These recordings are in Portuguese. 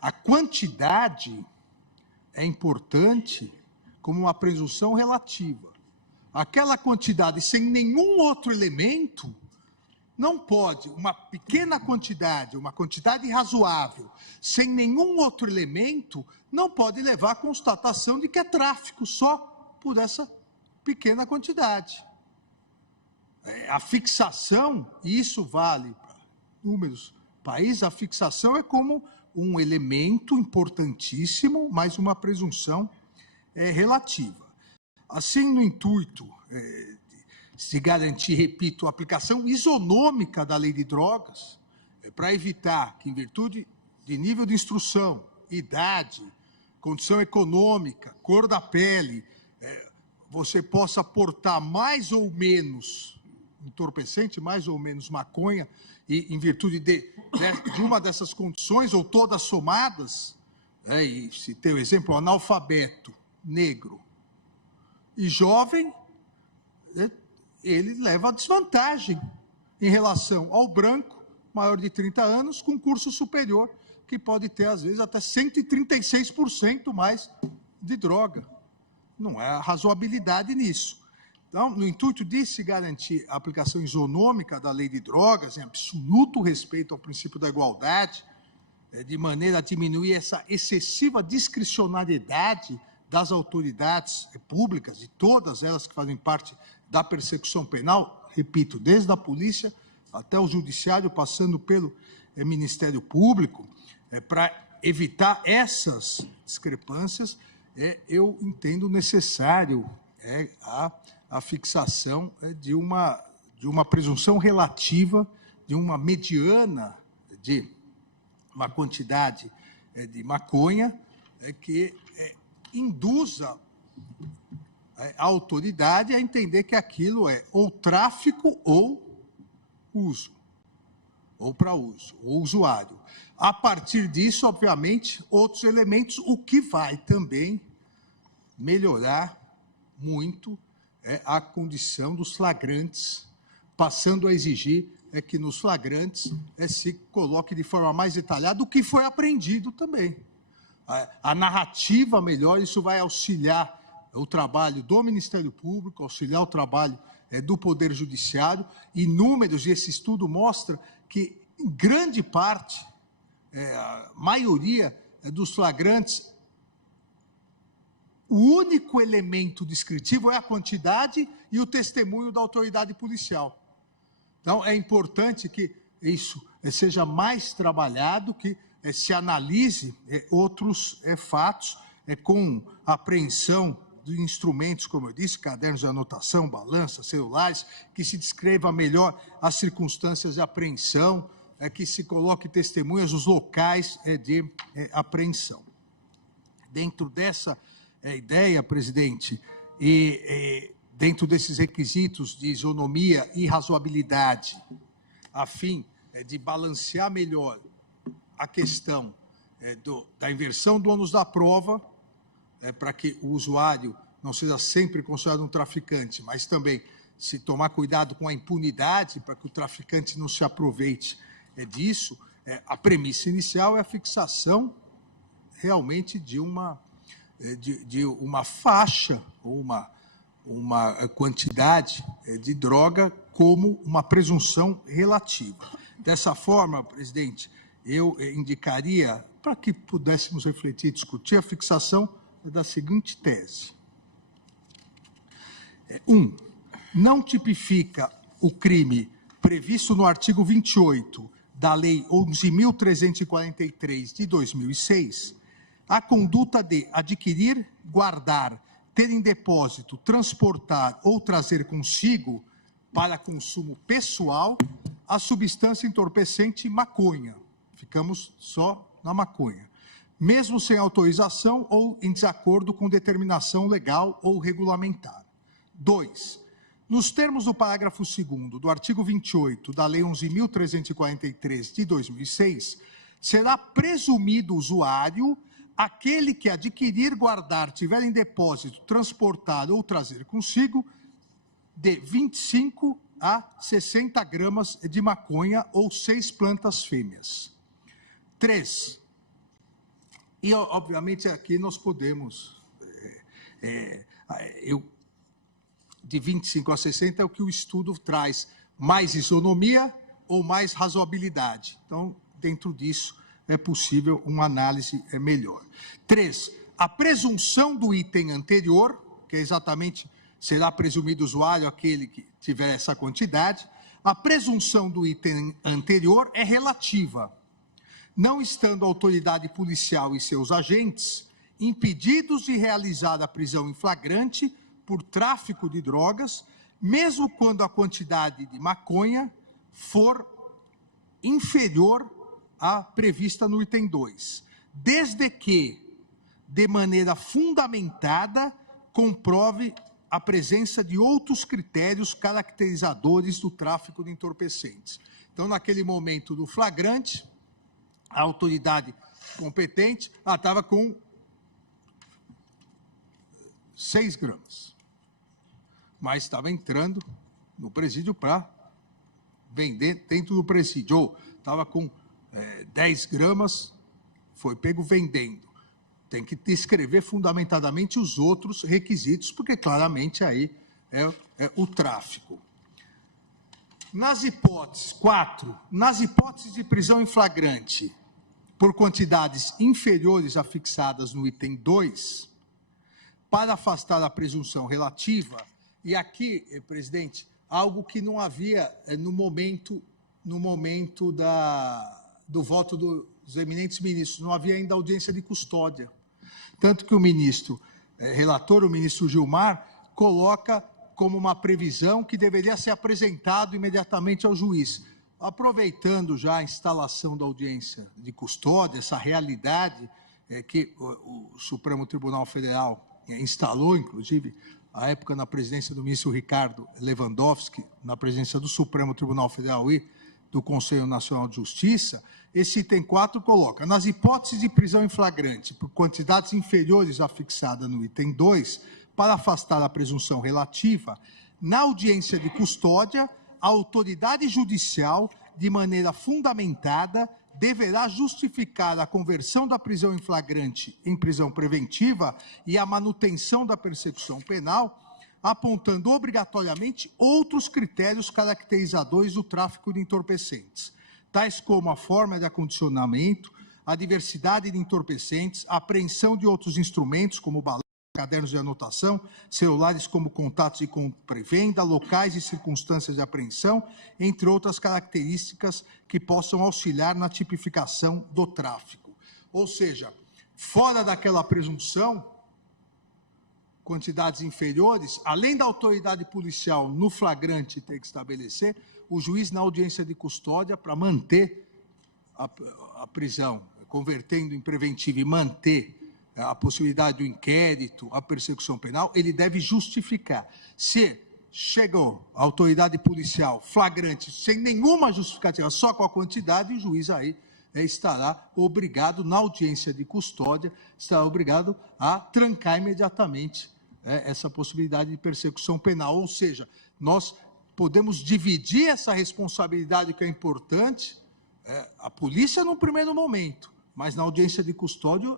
A quantidade é importante como uma presunção relativa. Aquela quantidade sem nenhum outro elemento não pode, uma pequena quantidade, uma quantidade razoável, sem nenhum outro elemento, não pode levar à constatação de que é tráfico só por essa pequena quantidade. A fixação, e isso vale para inúmeros países, a fixação é como um elemento importantíssimo, mas uma presunção relativa. Assim, no intuito de se garantir, repito, a aplicação isonômica da lei de drogas, para evitar que, em virtude de nível de instrução, idade, condição econômica, cor da pele, você possa portar mais ou menos entorpecente, mais ou menos maconha, e em virtude de uma dessas condições, ou todas somadas, e se tem o exemplo, analfabeto, negro e jovem, ele leva a desvantagem em relação ao branco, maior de 30 anos, com curso superior, que pode ter, às vezes, até 136% mais de droga. Não há razoabilidade nisso. Então, no intuito de se garantir a aplicação isonômica da lei de drogas, em absoluto respeito ao princípio da igualdade, de maneira a diminuir essa excessiva discricionariedade das autoridades públicas, de todas elas que fazem parte da persecução penal, repito, desde a polícia até o judiciário, passando pelo Ministério Público, para evitar essas discrepâncias, eu entendo necessário a fixação de uma presunção relativa, de uma mediana de uma quantidade de maconha que induza a autoridade a entender que aquilo é ou tráfico ou uso, ou para uso, ou usuário. A partir disso, obviamente, outros elementos, o que vai também melhorar muito a condição dos flagrantes, passando a exigir que nos flagrantes se coloque de forma mais detalhada o que foi apreendido também. A narrativa melhor, isso vai auxiliar o trabalho do Ministério Público, auxiliar o trabalho do Poder Judiciário, e números, e esse estudo mostra que, em grande parte, a maioria dos flagrantes, o único elemento descritivo é a quantidade e o testemunho da autoridade policial. Então, é importante que isso seja mais trabalhado, que se analise outros fatos com apreensão de instrumentos, como eu disse, cadernos de anotação, balança, celulares, que se descreva melhor as circunstâncias de apreensão, que se coloque testemunhas dos locais de apreensão. Dentro dessa ideia, presidente, e dentro desses requisitos de isonomia e razoabilidade, a fim de balancear melhor a questão da inversão do ônus da prova, para que o usuário não seja sempre considerado um traficante, mas também se tomar cuidado com a impunidade, para que o traficante não se aproveite disso, a premissa inicial é a fixação realmente de uma faixa ou uma quantidade de droga como uma presunção relativa. Dessa forma, presidente, eu indicaria, para que pudéssemos refletir e discutir, a fixação da seguinte tese. 1. Não tipifica o crime previsto no artigo 28 da Lei 11.343, de 2006, a conduta de adquirir, guardar, ter em depósito, transportar ou trazer consigo para consumo pessoal a substância entorpecente maconha. Ficamos só na maconha. Mesmo sem autorização ou em desacordo com determinação legal ou regulamentar. 2. Nos termos do parágrafo 2º do artigo 28 da Lei 11.343 de 2006, será presumido usuário aquele que adquirir, guardar, tiver em depósito, transportar ou trazer consigo de 25 a 60 gramas de maconha ou 6 plantas fêmeas. 3. E, obviamente, aqui nós podemos... de 25 a 60 é o que o estudo traz, mais isonomia ou mais razoabilidade. Então, dentro disso, é possível uma análise melhor. 3, a presunção do item anterior, que é exatamente, será presumido usuário aquele que tiver essa quantidade, a presunção do item anterior é relativa, não estando a autoridade policial e seus agentes impedidos de realizar a prisão em flagrante por tráfico de drogas, mesmo quando a quantidade de maconha for inferior à prevista no item 2, desde que, de maneira fundamentada, comprove a presença de outros critérios caracterizadores do tráfico de entorpecentes. Então, naquele momento do flagrante, a autoridade competente estava com 6 gramas, mas estava entrando no presídio para vender dentro do presídio, ou estava com 10 gramas, foi pego vendendo. Tem que descrever fundamentadamente os outros requisitos, porque claramente aí é o tráfico. Nas hipóteses, 4, nas hipóteses de prisão em flagrante por quantidades inferiores a fixadas no item 2, para afastar a presunção relativa, e aqui, presidente, algo que não havia no momento do voto dos eminentes ministros, não havia ainda audiência de custódia. Tanto que o ministro relator, o ministro Gilmar, coloca como uma previsão que deveria ser apresentado imediatamente ao juiz. Aproveitando já a instalação da audiência de custódia, essa realidade que o Supremo Tribunal Federal instalou, inclusive, à época na presidência do ministro Ricardo Lewandowski, na presidência do Supremo Tribunal Federal e do Conselho Nacional de Justiça, esse item 4 coloca, nas hipóteses de prisão em flagrante por quantidades inferiores à fixada no item 2, para afastar a presunção relativa, na audiência de custódia, a autoridade judicial, de maneira fundamentada, deverá justificar a conversão da prisão em flagrante em prisão preventiva e a manutenção da persecução penal, apontando obrigatoriamente outros critérios caracterizadores do tráfico de entorpecentes, tais como a forma de acondicionamento, a diversidade de entorpecentes, a apreensão de outros instrumentos, como balanças, cadernos de anotação, celulares como contatos de compra e venda, locais e circunstâncias de apreensão, entre outras características que possam auxiliar na tipificação do tráfico. Ou seja, fora daquela presunção, quantidades inferiores, além da autoridade policial no flagrante ter que estabelecer, o juiz na audiência de custódia, para manter a prisão, convertendo em preventiva e manter a possibilidade do inquérito, a persecução penal, ele deve justificar. Se chegou a autoridade policial flagrante sem nenhuma justificativa, só com a quantidade, o juiz aí estará obrigado, na audiência de custódia, estará obrigado a trancar imediatamente essa possibilidade de persecução penal. Ou seja, nós podemos dividir essa responsabilidade que é importante, a polícia no primeiro momento, mas na audiência de custódia,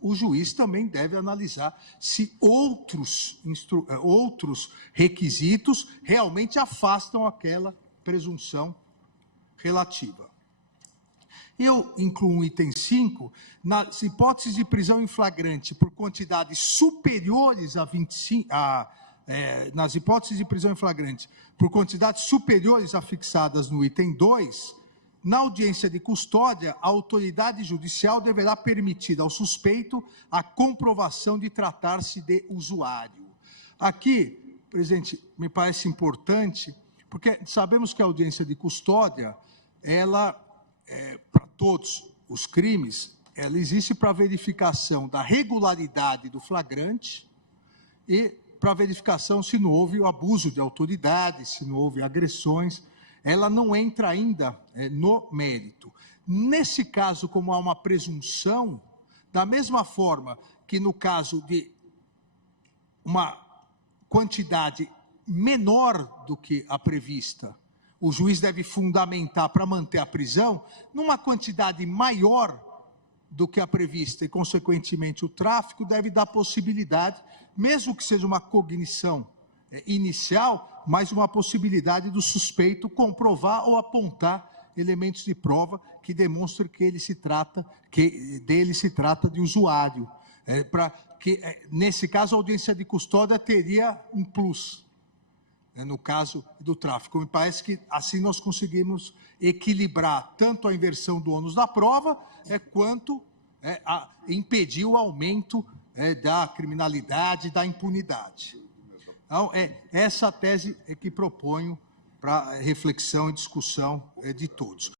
o juiz também deve analisar se outros requisitos realmente afastam aquela presunção relativa. Eu incluo um item 5, nas hipóteses de prisão em flagrante por quantidades superiores a 25, nas hipóteses de prisão em flagrante por quantidades superiores a fixadas no item 2, na audiência de custódia, a autoridade judicial deverá permitir ao suspeito a comprovação de tratar-se de usuário. Aqui, presidente, me parece importante, porque sabemos que a audiência de custódia, ela, para todos os crimes, ela existe para verificação da regularidade do flagrante e para verificação se não houve o abuso de autoridade, se não houve agressões. Ela não entra ainda no mérito. Nesse caso, como há uma presunção, da mesma forma que no caso de uma quantidade menor do que a prevista, o juiz deve fundamentar para manter a prisão, numa quantidade maior, do que a prevista e, consequentemente, o tráfico, deve dar possibilidade, mesmo que seja uma cognição inicial, mas uma possibilidade do suspeito comprovar ou apontar elementos de prova que demonstrem que dele se trata de usuário. Nesse caso, a audiência de custódia teria um plus, no caso do tráfico. Me parece que assim nós conseguimos equilibrar tanto a inversão do ônus da prova, quanto impedir o aumento da criminalidade, da impunidade. Então, essa tese que proponho para reflexão e discussão de todos.